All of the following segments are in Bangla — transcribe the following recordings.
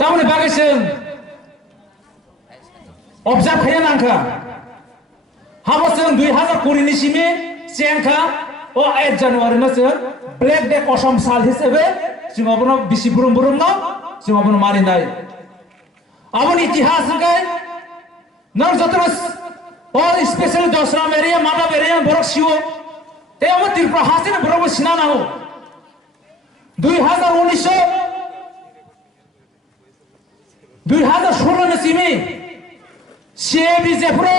Tamani bagai sing observe kaya nangka. Haba sing 2020 ni simi siangka o 8 Januari na sing Black Day kosam sal hisebe sing abono bisi burum na sing abono mari nai. Abon itihas kai nar jotros o special dosram area mata area borok siwo te amo Tripura hasine borok sina na ho 2016 সিমি সিএবি জেফরো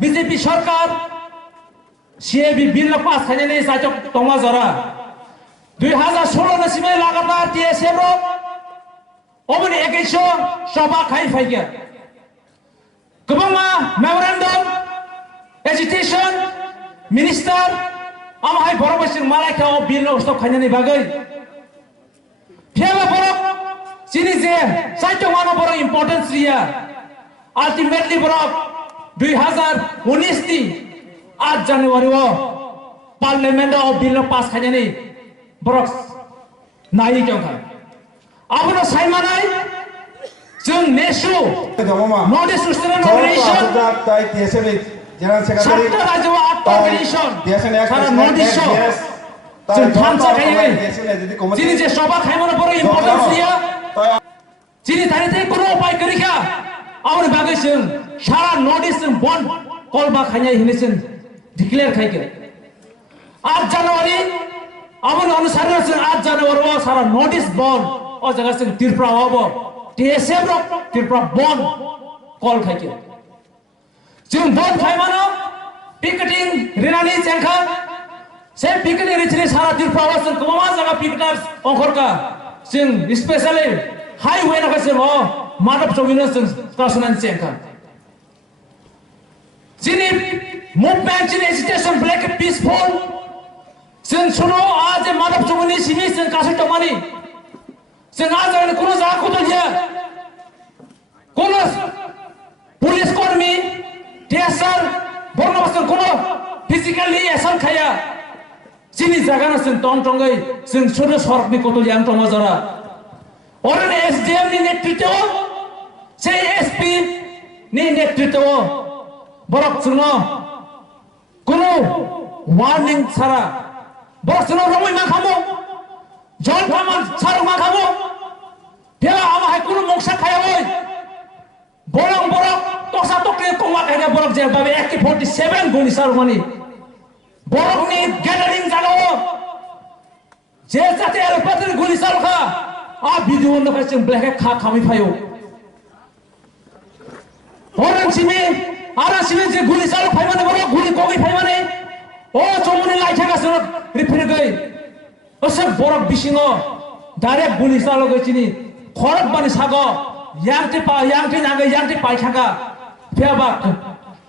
বিজেপি সরকার সিএবি বিল পাস খাইনে সাচক টমা জরা 2016 সিমে লাগাতার টিএসএম রো অবনি 2100 সভা খাই ফাইগে গবমা মেমোরেন্ডাম এজিটেশন মিনিস্টার আমাই বড়বসিং মালাইখা ও বিল স্টপ খাইনে বাগৈ ফেবা বড় Sini je, saya mana borok importance dia. Ultimately borok 2019 ti 8 Januari wo Parliament of bill pass kanya ni borok nai jongka. Abono sai manai jeng nesu notice student organization sabta rajwa organization sara notice jeng thansa kaya sini je soba khai mana borok importance dia. Sini tadi tadi kono upai kerja, awal bagai sing, salah notice sing bond, call back hanya ini sing declare kaya. 8 Januari, awal anusara sing 8 Januari wa salah notice bond, oh jaga sing Tripura wa, TSM ro Tripura bond, call kaya. Sing bond kaya mana? Picketing, rinani cengkha, saya picketing receh salah Tripura wa sing kemana jaga picketers ongkor ka. Sing especially highway na kasi mo madap chowina sing kasunan sengka sini movement sini agitation black peaceful sing suno aaj madap chowini simi sing kasu tomani sing aaj ani kono jaga koto dia kono police kormi TSR bornabastan kono physically assault khaya sini jaga na sing tong tongai sing suno sorok ni koto yang tong jara orang SDM ni netrito se SP ni netrito borok suno kono warning sara borok suno romoi ma khamo jol khaman saro ma khamo dia ama hai kono moksa khaya oi borok toksa tokle koma khaya borok je babe AK47 goni saro mani borok ni gathering jalo je jate alpatir goni saro kha a video na kasi black kha khami phayo orang sini ara sini je guli sal phai mane boro guli kogi phai mane o chomuni lai thaka sunat refer gai osab borok bisingo direct guli sal gai chini khorak bani sago yangti nagai yangti pai thaka pheba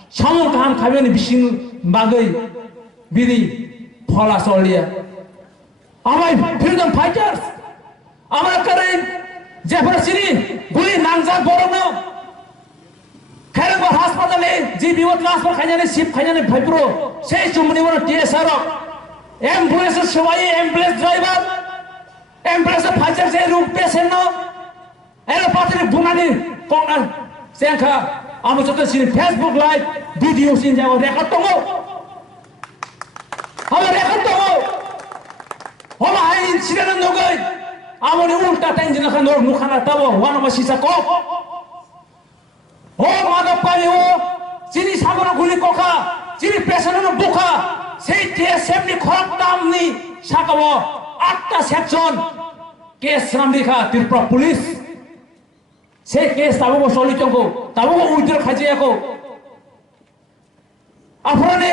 samung kam khabeni bising bagai bidi phola solia amai freedom fighters আমার করে জেফর সিনি গুলি নাংজা বড় খেরগর হাসপাতালে জি বিপদ ট্রান্সফার খাইজানে শিপ খাইজানে ভাইপ্রো সেই চুমনি বড় টিএসআর অ্যাম্বুলেন্স সবাই অ্যাম্বুলেন্স ড্রাইভার অ্যাম্বুলেন্স ফাইজার যে রুম পেশেন্ট এর পাতে বুনানি কোনা সেংখা আমি যত সিনি ফেসবুক লাইভ ভিডিও সিন যাও রেকর্ড তো আমার রেকর্ড তো হলা হাই ইনসিডেন্ট নগই amoni ulta tenjina kan nor mukhana tabo wana masisa ko o mada pani o sini sagora guli kokha sini pesana bukha sei TSM ni khorok tamni sakawo 8ta section case ramdikha Tripura police sei case tabo soli chongo tabo ultir khajiya ko afrone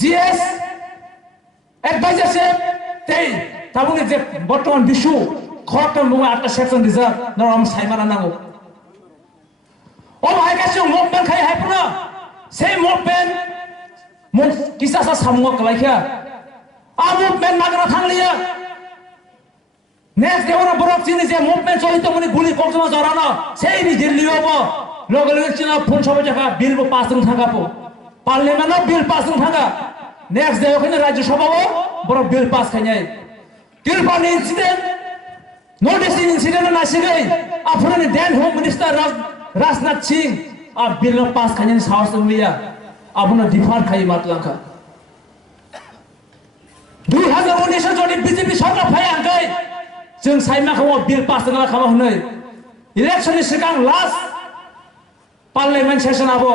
GS advisor se tei তাবুনি যে বর্তমান বিশ্ব খরকটা মুগে 8টা সেকশন দিছা নরম সাইমানা নাগো ও ভাই কাছে মুভমেন্ট খাই হাইপুনা সেই মুভমেন্ট মুখ কিসাসা সামুক লাইখা আ মুভমেন্ট নাগরা থাংলিয়া নেক্সট দেওনা বরক চিনি যে মুভমেন্ট চলিত মনি গুলি কক্সমা জরানো সেই নি দিল্লি হবো লগে লগে চিনা ফোন সবে টাকা বিল পাস রং থাকাপো পার্লামেন্ট বিল পাস রং থাকা নেক্সট দে ওখানে রাজ্য সভাও বড় বিল পাস খাইনাই Tripura incident Note this incident na sigai apurani then Home Minister Rajnath Singh a bill pass kanyan house miya abuna difar khai matlangka 2019 jodi BJP sarkar phai angkai जों साइमा खौ बिल पास खालामना खामा हनै इलेक्शन नि सिगां लास्ट पार्लियामेंट सेशन आबो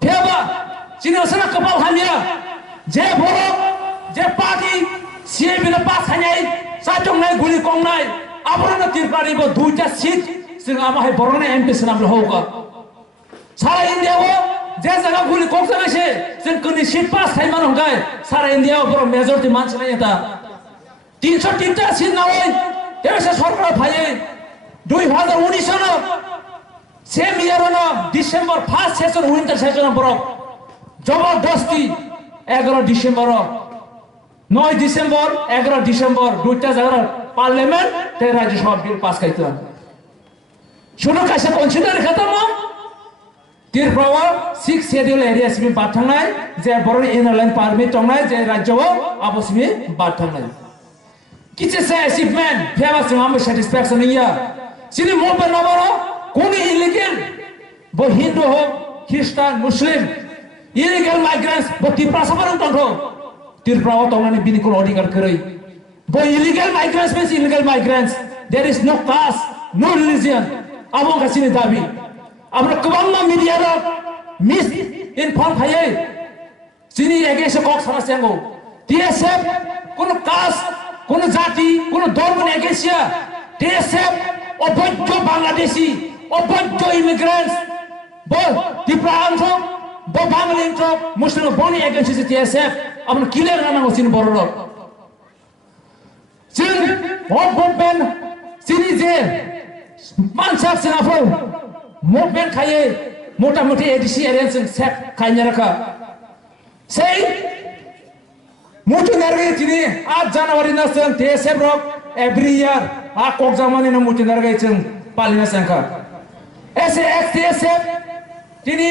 थेबा जिनोसना कपाल हामिया जे बरक जे पार्टी सीए बिल पास खानाय साजंनाय गुलि कंनाय आबरनो तिरपारिबो दुइटा सीट जों आमाहाय बरने एमपी सनाम होगा सारा इंडिया वो जे जगह गुलि कंजानायसे जों कोनि सीट पास खायमान हंगाय सारा इंडिया बर मेजॉरिटी मानसि नाय ता 303टा सीट नावै देशा सरकार फायै 2019 नो सेम इयर नो December first session winter session बरक जबरदस्ती 11 डिसेम्बर 9 डिसेम्बर 11 डिसेम्बर दुइटा जगह पार्लियामेंट ते राज्यसभा बिल पास खायता शुनु कासे कन्सिडर खातामो तिरफ्रावा 6 शेड्यूल एरियास में बाथांनाय जे बरन इनलाइन पारमिट दंनाय जे राज्यआव आबोसिनि बाथांनाय किसे से अचीवमेंट फेमस हम सैटिस्फैक्शन नहीं है सिनी मोब नबरो कोनी इलीगल बो हिंदू हो ख्रिस्टान मुस्लिम इलीगल माइग्रेंट्स बो तिप्रा सबरन तंथो तिरफ्राव तंनानै बिनिखौ अधिकार करै बो illegal migrants means illegal migrants there is no caste no religion आबो गासिनि दाबि आबो गोबां मीडिया रो मिस इनफॉर्म फायै सिनी एगेस कक सारा सेंगो टीएसएफ कोनो कास्ट কোনো জাতি কোনো ধর্ম এগেছিয়া টিএসএফ অবৈধ বাংলাদেশি অবৈধ ইমিগ্রেন্টস বল ত্রিপুরাঞ্চ ব বাংলাদেশ মুসলিম বনি এগেছিস টিএসএফ আপনি ক্লিয়ার নামাঙ্গ সিন বড় সিন অববেন সিনি যে মানসাক সিনাফো মুভমেন্ট খায়ে মোটামুটি এডিসি এরেন্স সেট খাইনে রাখা সেই मुझे नरगे चिनी आज जनवरी ना संग टीएसएफ रोक एवरी ईयर आ कोकजामानी ना मुझे नरगे चिंग पालिना संगा ऐसे टीएसएफ चिनी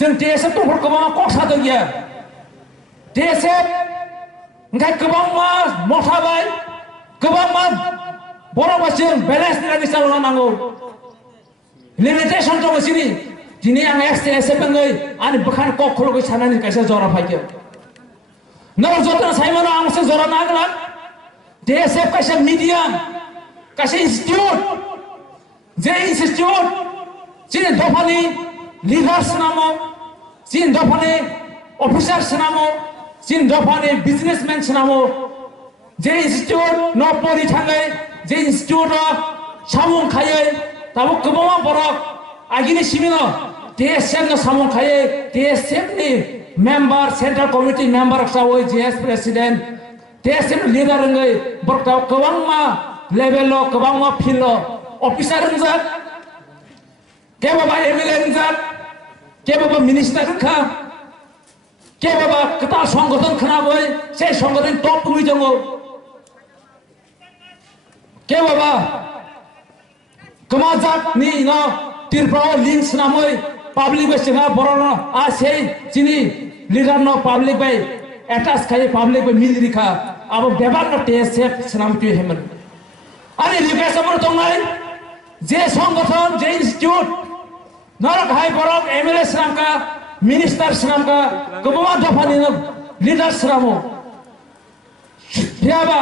संग टीएसएफ तो हर कबांग कोक साधो गया टीएसएफ उनका कबांग मार मोटा बाय कबांग मार बोरा बच्चों बैलेंस निरामी सालोना नांगो लिमिटेशन तो मसीनी चिनी आंग टीएसएफ बंगई आने बखान कोक खोलो कोई छाना नहीं कैसे जोरा फाइकिया नौ जोतना साइमन आमसे जोरा नागला टीएसएफ कैसे मीडियम कैसे इंस्टीट्यूट जे इंस्टीट्यूट चीन दफानी लीडर्स नामो चीन दफानी ऑफिसर्स नामो चीन दफानी बिजनेसमैन नामो जे इंस्टीट्यूट न परि थांगै जे इंस्टीट्यूट सामुं खायै ताबो गोबां बरक आगिनि सिमिनो टीएसएफ न सामुं खायै टीएसएफ नि member central committee member sawo JS president TSM leader ngai bertau kawang ma level lo kawang ma fil lo officer ngat ke baba MLA ngat ke baba minister kha ke baba kata সংগঠন khana boy sei সংগঠন top rui jango ke baba kamajat ni no tirpao links namoi public besinga borona a sei chini leader no public by attach khai public by military kha abo bebar no TSF snam tu hemen ani libe sabor tongai je সংগঠন je institute narak hai borok MLA snam ka minister snam ka gobama dofani no leader snamo hiaba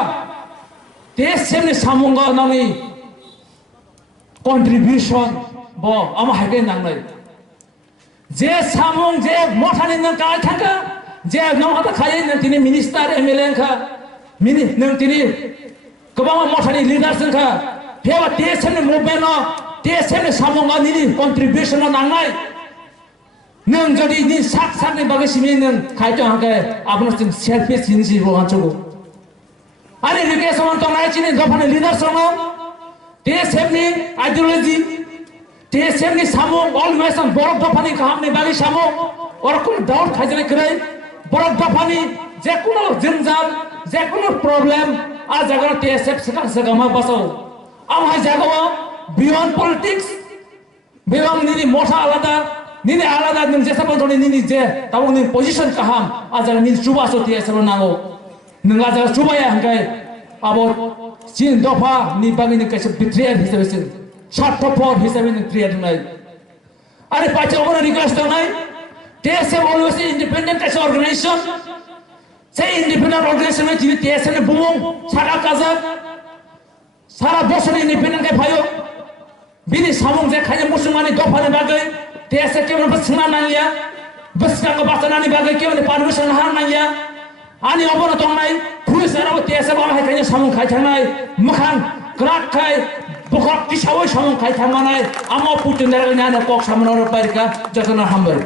TSF ni samunga nani contribution bo ama hage nangnai जे सामुं जे मोठानि नों काय थांखा जे नों हाता खायै नों तिनि मिनिस्टार एमएलए खा मिनि नों तिनि गोबां मोठानि लिडार जोंखा फेवा टीएसएम नि मुभमेन्ट टीएसएम नि सामुं नि कन्ट्रिबिउसन नांनाय नों जदि नि साक साकनि बागै सिमि नों खायतो हांखे आपनो जों सेल्फि सिनसि रोहांचगो आनि रिके समान तंनाय चिनि दफानि लिडार सनो टीएसएम नि ideology TSM ni samu always on borok dofani kaham ni bagi samu or kun doubt khajane krai borok dofani je kuno jinjal je kuno problem a jagar TSF sagama basau am hai jagawa beyond politics beyond nini motha alada nin je sabon thoni nini je tabu ni position kaham a jagar ni chuba so TSF nango ninga jagar chuba ya hangai abo sin dofa ni bagini kaise betrayal hisabe sin স্বার্থপর হিসাবে ক্রিয়েট নাই আরে পাঁচে ওখানে রিকোয়েস্ট নাই TSM always independent as organization সেই ইন্ডিপেন্ডেন্ট অর্গানাইজেশনে যদি TSM বুমং সারা কাজা সারা বছর ইন্ডিপেন্ডেন্ট ভাইও বিনি সামং যে খাইয়ে মুসলমানি দফানে বাগে TSM কেমন বসনা নাইয়া বসকাঙ্গ বাসনানি বাগে কেমন পারমিশন হার নাইয়া আনি অবনত নাই পুলিশ আর TSM বালা খাইয়ে সামং খাই থানাই মখান ক্রাক খাই bukan kisah woi samong kai thamana ama putin darang nyana kok samana ro parika jatana hambar